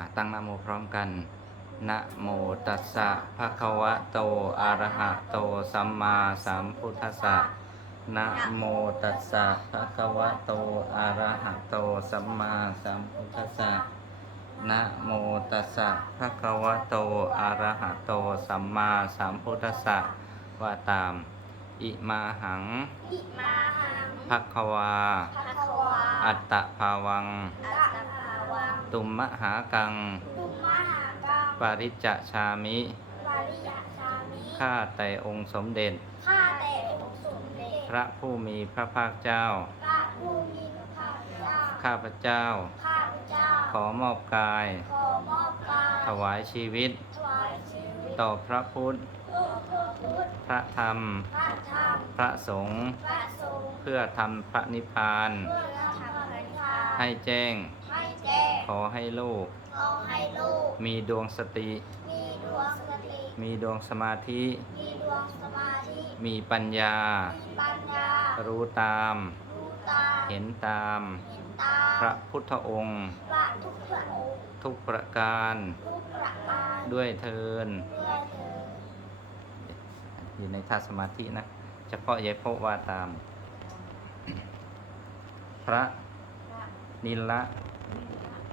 อะตั้งนะโมพร้อมกันนะโมตัสสะภะคะวะโตอะระหะโตสัมมาสัมพุทธัสสะนะโมตัสสะภะคะวะโตอะระหะโตสัมมาสัมพุทธัสสะนะโมตัสสะภะคะวะโตอะระหะโตสัมมาสัมพุทธัสสะว่าตาม อิมาหังอิมาหังภะคะวาภะคะวาอัตตภาวังอัต ตภาวังตุมมหากัง ตุมมหากังปริจจชามิ ปริยชามิข้าแต่องค์สมเด็จ ข้าแต่องค์สมเด็จ พระผู้มีพระภาคเจ้า พระผู้มีพระภาคเจ้า ข้าพเจ้า ข้าพเจ้า ขอมอบกาย ขอมอบกาย ถวายชีวิต ถวายชีวิต ต่อพระพุทธต่อพระพุทธพระธรรม พระธรรม พระสงฆ์ พระสงฆ์ เพื่อทำพระนิพพาน เพื่อทำพระนิพพาน ให้แจ้งให้แจ้งข อให้ลูก ขอให้ลูก มีดวงสติ มีดวงสติ มีดวงสมาธิ มีดวงสมาธิ มีปัญญา มีปัญญา รู้ตาม รู้ตาม เห็นตาม เห็นตาม พระพุทธองค์ พระทุกพระองค์ ทุกประการ ทุกประการ ด้วยเทินด้วยเถิดอยู่ในท่าสมาธินะ เฉพาะยายโพว่าตาม พระนิลละ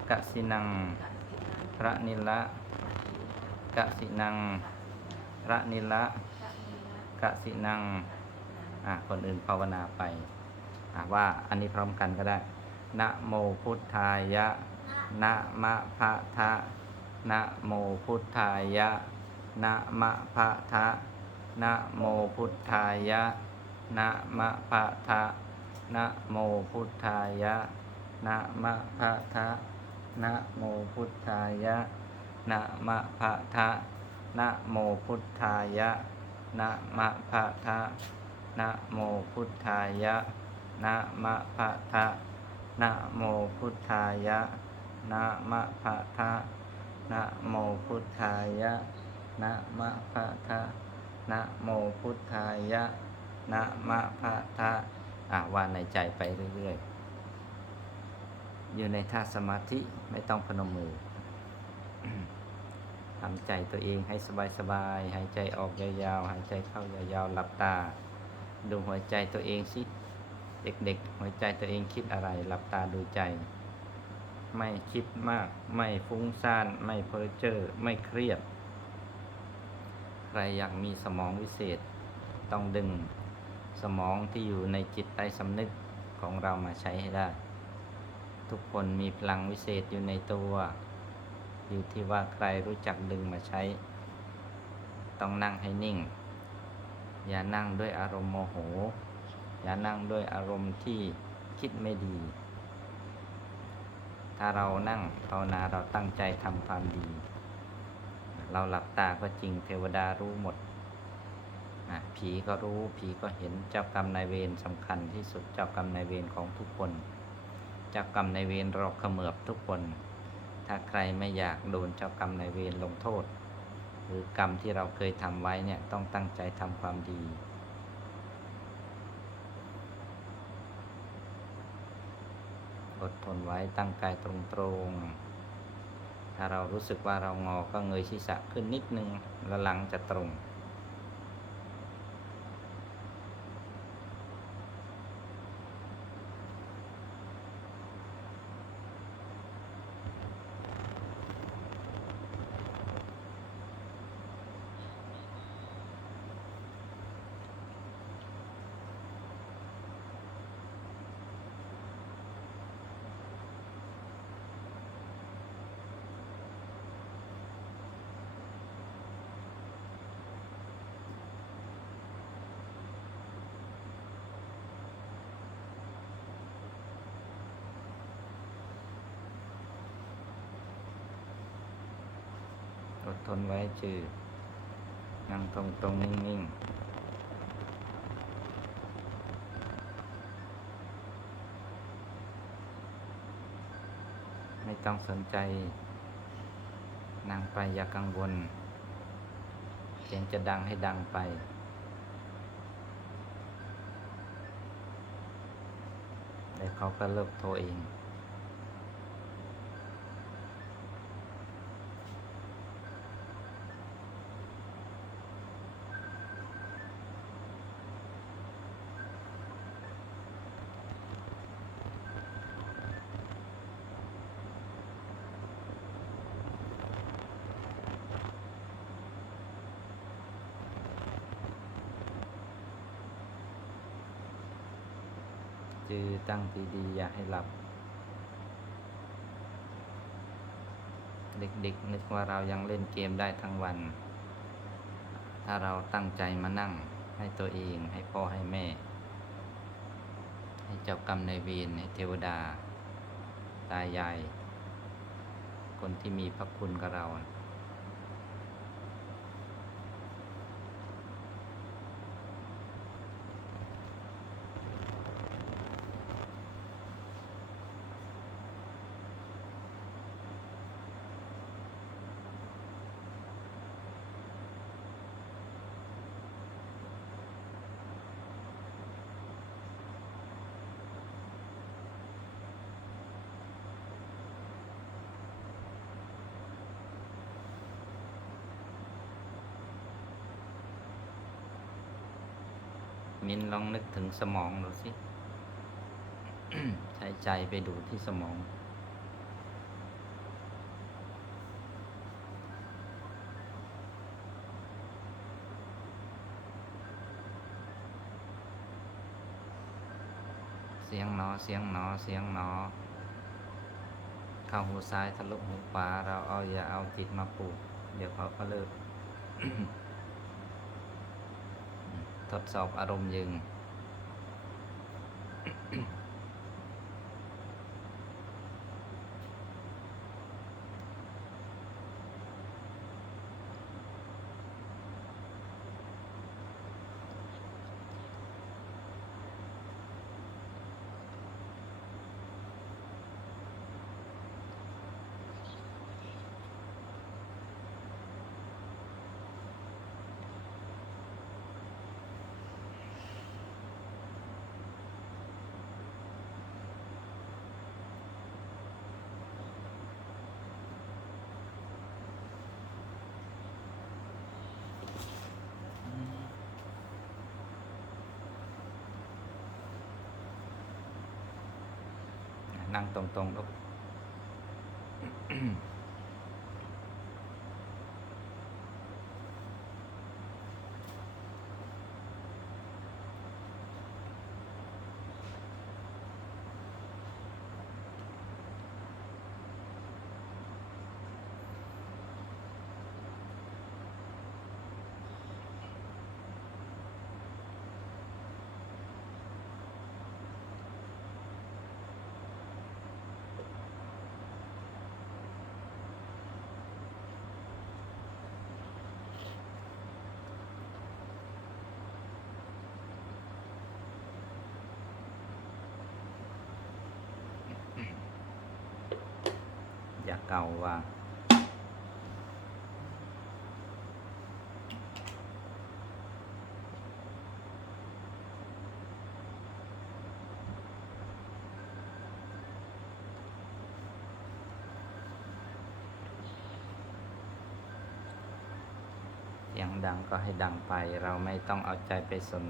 กสินัง พระนิลละกสินัง พระนิลละกสินัง อะคนอื่นภาวนาไป อะว่าอันนี้พร้อมกันก็ได้ นะโมพุทธายะ นะมะพะทะ นะโมพุทธายะ นะมะพะทะ นะโมพุทธายะ นะมะพะทะ นะโมพุทธายะ นะมะพะทะ นะโมพุทธายะนะมะพะทะนะโมพุทธายะนะมะพะทะนะโมพุทธายะนะมะพะทะนะโมพุทธายะนะมะพะทะนะโมพุทธายะนะมะพะทะนะโมพุทธายะนะมะพะทะอะว่าในใจไปเรื่อยๆ อยู่ในท่าสมาธิไม่ต้องพนมมือทำใจตัวเองให้สบายๆหายใจออกยาวๆ หายใจเข้ายาวๆ หลับตา ดูหัวใจตัวเองสิ เด็กๆ หัวใจตัวเองคิดอะไร หลับตาดูใจ ไม่คิดมาก ไม่ฟุ้งซ่าน ไม่เพ้อเจ้อ ไม่เครียด ใครอยากมีสมองวิเศษ ต้องดึงสมองที่อยู่ในจิตใต้สำนึกของเรามาใช้ให้ได้ ทุกคนมีพลังวิเศษอยู่ในตัว อยู่ที่ว่าใครรู้จักดึงมาใช้ ต้องนั่งให้นิ่ง อย่านั่งด้วยอารมณ์โมโห อย่านั่งด้วยอารมณ์ที่คิดไม่ดี ถ้าเรานั่งภาวนาเราตั้งใจทำความดี เราหลับตาก็จริงเทวดารู้หมดผีก็รู้ผีก็เห็นเจ้ากรรมนายเวรสำคัญที่สุดเจ้ากรรมนายเวรของทุกคน จ้ากรรมในเวรเราเขมือบทุกคน ถ้าใครไม่อยากโดนเจ้ากรรมในเวรลงโทษ หรือกรรมที่เราเคยทำไว้เนี่ยต้องตั้งใจทำความดี อดทนไว้ตั้งกายตรงๆ ถ้าเรารู้สึกว่าเรางอก็เงยศีรษะขึ้นนิดนึงแล้วหลังจะตรง ทนไว้จือนั่งตรงตรงๆนิ่งๆไม่ต้องสนใจ นั่งไปอย่ากังวล เสียงจะดังให้ดังไปเดี๋ยวเขาก็เลิกโทรเอง จือตั้งดีๆอย่าให้หลับ เด็กๆ นึกว่าเรายังเล่นเกมได้ทั้งวัน ถ้าเราตั้งใจมานั่งให้ตัวเองให้พ่อให้แม่ ให้เจ้ากรรมนายเวรให้เทวดา ตายาย คนที่มีพระคุณกับเรา มินลองนึกถึงสมองดูสิ ใช้ใจไปดูที่สมอง เสียงหนอ เสียงหนอ เสียงหนอ เข้าหูซ้ายทะลุหูขวาเราเอาอย่าเอาจิตมาปลูก เดี๋ยวเขาก็เลิก ทดสอบอารมณ์ยึง นั่งตรงๆลูก เกาว่าเสียงดังก็ให้ดังไปเราไม่ต้องเอาใจไปสน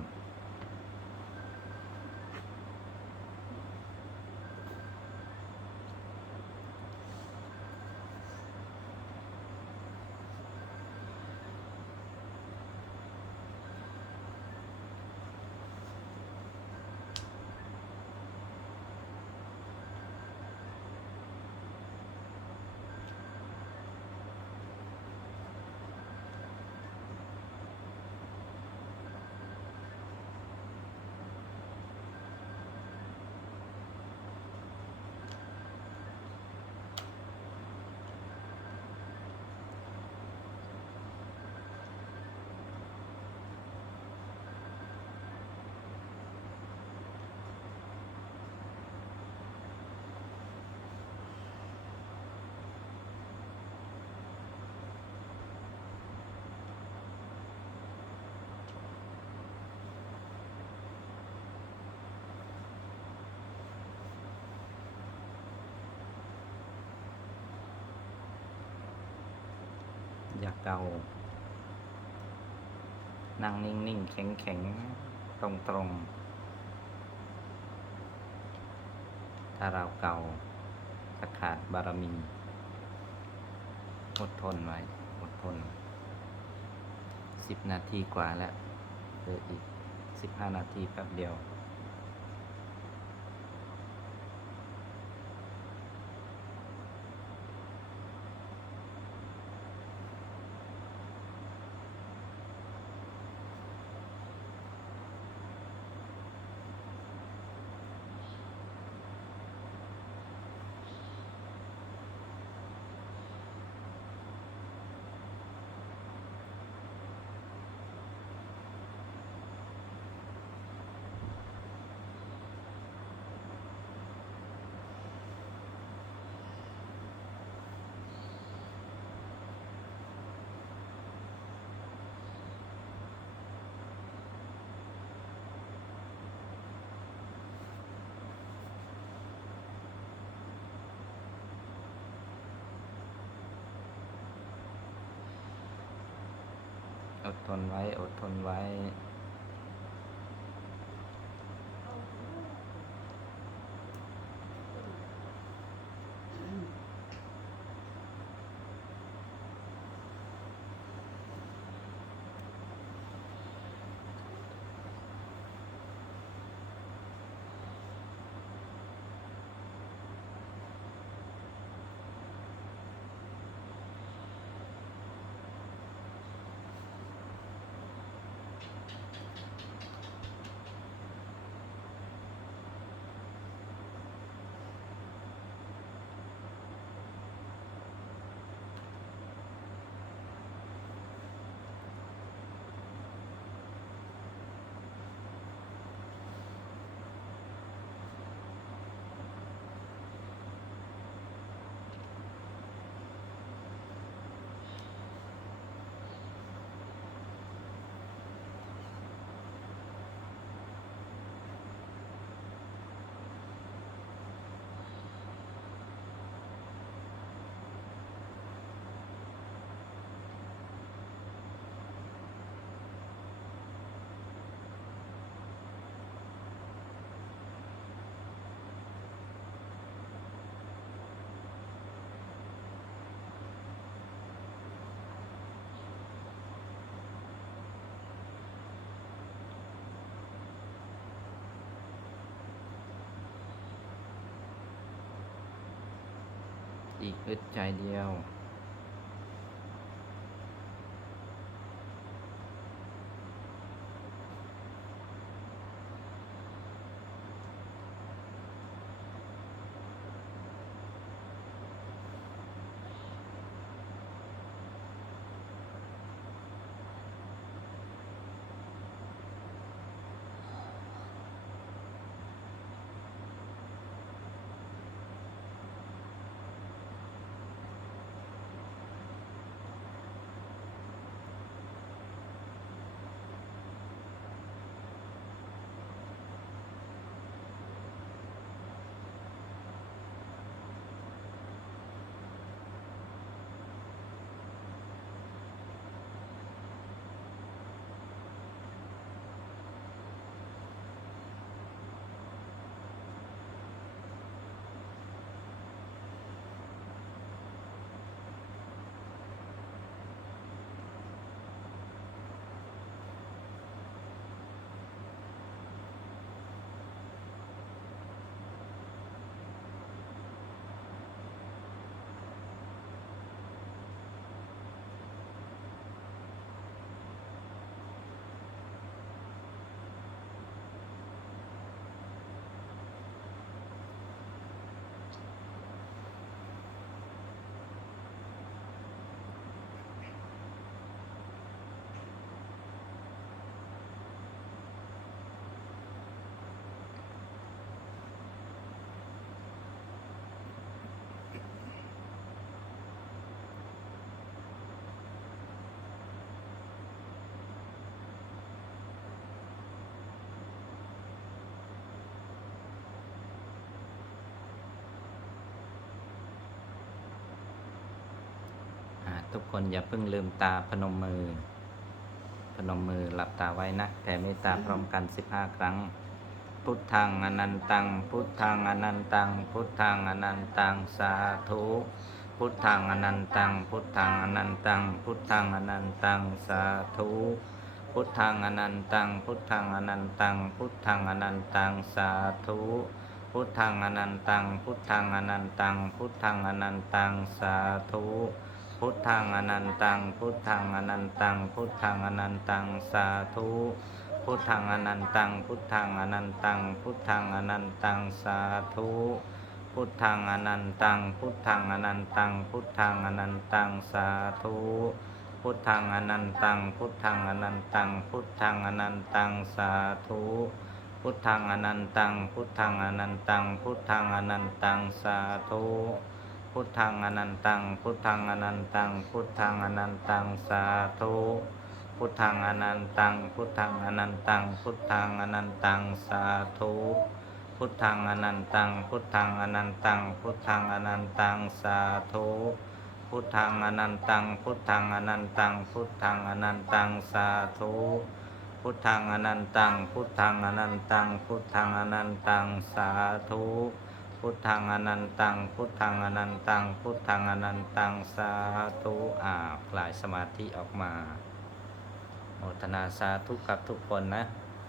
อย่าเกานั่งนิ่งๆแข็งๆ ตรงๆ ถ้าเราเกาจะขาดบารมี อดทนไว้ อดทน สิบนาทีกว่าแล้วเหลืออีกสิบห้านาทีแป๊บเดียว อดทนไว้ อดทนไว้ อีกอึดใจเดียว ทุกคนอย่าเพิ่งลืมตาพนมมือ พนมมือหลับตาไว้นะแต่เมตตาพร้อมกัน 15 ครั้ง พุทธังอนันตัง พุทธังอนันตัง พุทธังอนันตังสาธุพุทธังอนันตัง พุทธังอนันตัง พุทธังอนันตังสาธุพุทธังอนันตัง พุทธังอนันตัง พุทธังอนันตังสาธุพุทธังอนันตัง พุทธังอนันตัง พุทธังอนันตังสาธุ พุทธังอนันตัง พุทธังอนันตัง พุทธังอนันตัง สาธุ พุทธังอนันตัง พุทธังอนันตัง พุทธังอนันตัง สาธุ พุทธังอนันตัง พุทธังอนันตัง พุทธังอนันตัง สาธุ พุทธังอนันตัง พุทธังอนันตัง พุทธังอนันตัง สาธุพุทธังอนันตัง พุทธังอนันตัง พุทธังอนันตัง สาธุ พุทธังอนันตัง พุทธังอนันตัง พุทธังอนันตัง สาธุ พุทธังอนันตัง พุทธังอนันตัง พุทธังอนันตัง สาธุ พุทธังอนันตัง พุทธังอนันตัง พุทธังอนันตัง สาธุพพุทธังอนันตัง พุทธังอนันตัง พุทธังอนันตัง สาธุ พุทธังอนันตัง พุทธังอนันตัง พุทธังอนันตัง สาธุ พุทธังอนันตัง พุทธังอนันตัง พุทธังอนันตัง สาธุอ่าคลายสมาธิออกมาโมทนาสาธุกับทุกคนนะ